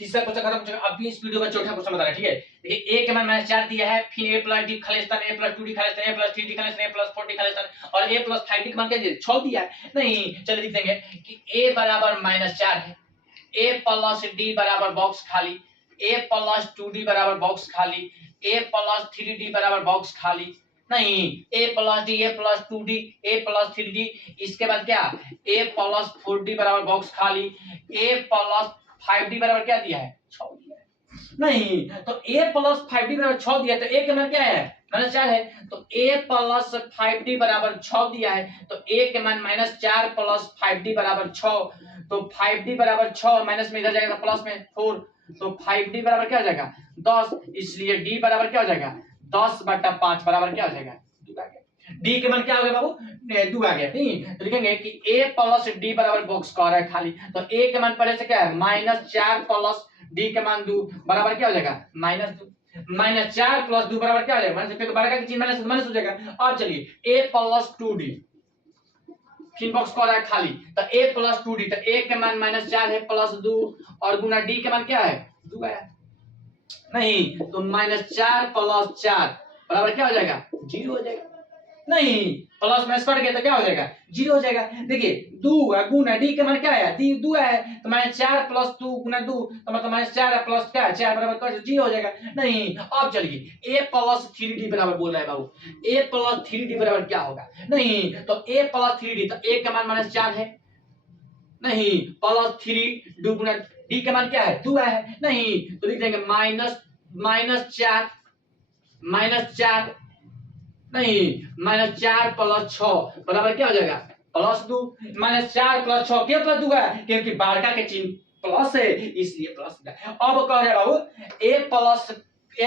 तीसरा क्वेश्चन खत्म हो चुका। अब इस वीडियो में चौथा क्वेश्चन बता रहा है, ठीक है। देखिए a के मान -4 दिया है, फिर a plus d Khalistan a plus 2d Khalistan a plus 3d Khalistan a plus 4d Khalistan और a प्लस 5d के मान क्या दिया 6 दिया है। नहीं, चलिए लिख देंगे कि a बराबर -4 है, a प्लस d बराबर बॉक्स खाली, a प्लस 2d बराबर बॉक्स खाली, a प्लस 3d बराबर बॉक्स खाली। नहीं, a plus D, a plus 2d, a plus 3d, इसके बाद क्या a प्लस 4d बराबर बॉक्स खाली, a प्लस 5d बराबर क्या दिया है 6 दिया है। नहीं, तो a प्लस 5d बराबर 6 दिया है, तो a के मान क्या है -4 है, तो a प्लस 5d बराबर 6 दिया है, तो a के मान -4 प्लस 5d बराबर 6, तो 5d बराबर 6 माइनस में इधर जाएगा प्लस में 4, तो 5d बराबर क्या हो जाएगा 10, इसलिए d बराबर क्या हो जाएगा 10/5 बराबर क्या हो जाएगा 2 आ गया। d के मान क्या हो गया बाबू 2 आ गया। नहीं, तो लिखेंगे कि a प्लस d बराबर बॉक्स का है खाली, तो a के मान पहले से क्या है -4 प्लस d के मान 2 बराबर क्या हो जाएगा -2, -4 प्लस 2 बराबर क्या हो जाएगा माइनस, फिर बराबर का चिन्ह माइनस हो जाएगा। अब चलिए a प्लस 2d फिर बॉक्स का है खाली, तो a प्लस 2d, तो a के मान -4 है प्लस 2 और गुना d के मान क्या है 2 आया। नहीं, तो -4 प्लस 4 बराबर क्या हो जाएगा 0 हो जाएगा। नहीं, प्लस में कट गया तो क्या हो जाएगा 0 हो जाएगा। देखिए 2 गुना d के मान क्या है 2 है, तो -4 प्लस 2 गुना 2, तो मतलब -4 प्लस क्या है 4 बराबर 0 हो जाएगा। नहीं, अब चलिए a प्लस 3d बराबर बोल रहा है बाबू, a प्लस 3d बराबर क्या होगा। नहीं, तो a प्लस 3d, तो a के मान -4 है, नहीं प्लस 3 2 गुना d के मान क्या है 2 है। नहीं, तो लिख देंगे -4 नहीं -4 प्लस 6 बराबर क्या हो जाएगा +2, -4 प्लस 6 क्यों प्लस 2 है क्योंकि बारका के चिन्ह प्लस है इसलिए प्लस है। अब कह रहे बाबू a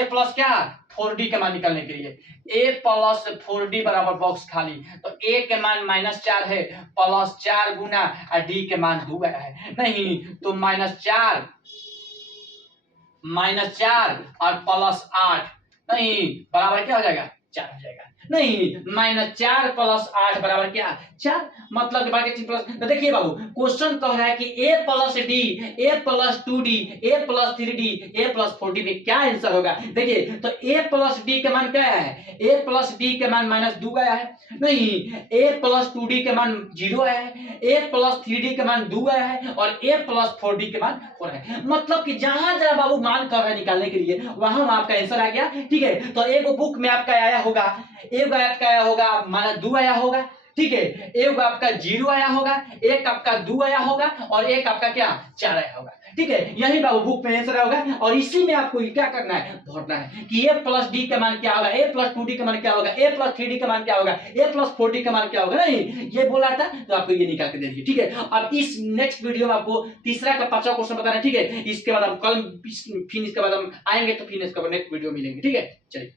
प्लस क्या 4d का मान निकालने के लिए a प्लस 4d बराबर बॉक्स खाली, तो a के मान -4 है प्लस 4 गुना d के मान 2 है। नहीं, तो -4 और प्लस 8 नहीं बराबर क्या हो जाएगा 4 हो जाएगा। नहीं, -4 प्लस 8 बराबर क्या 4, मतलब प्लस। तो देखिए बाबू क्वेश्चन कह रहा है कि a plus d, a plus 2d, a plus 3d, a plus 4d में क्या आंसर होगा। देखिए तो a प्लस d के मान क्या है a प्लस d के मान -2 आया है। नहीं, a प्लस 2d के मान 0 आया है, a प्लस 3d के मान 2 आया है और a प्लस 4d के मान 4 है। मतलब कि जहां जहां बाबू मान कर रहा है निकालने के लिए वहां आपका आंसर आ गया। ठीक है, तो एक बुक में आपका आया होगा, एक आपका आया होगा -2 आया होगा, ठीक है, एक आपका 0 आया होगा, एक आपका 2 आया होगा और एक आपका क्या 4 आया होगा। ठीक है, यही बाबू बुक में आंसर होगा और इसी में आपको क्या करना है भरना है कि a प्लस d का मान क्या होगा, a प्लस 2d का मान क्या होगा, a प्लस 3d का मान क्या होगा, a प्लस 4d का मान क्या होगा। नहीं, ये बोला था तो आपको ये निकाल के दे दीजिए। ठीक है, अब इस नेक्स्ट वीडियो में आपको तीसरा का 5वां क्वेश्चन बताना है। ठीक है, इसके बाद हम कल फिर इसके बाद हम आएंगे तो फिर इसके बाद नेक्स्ट वीडियो मिलेंगे। ठीक है, चलिए।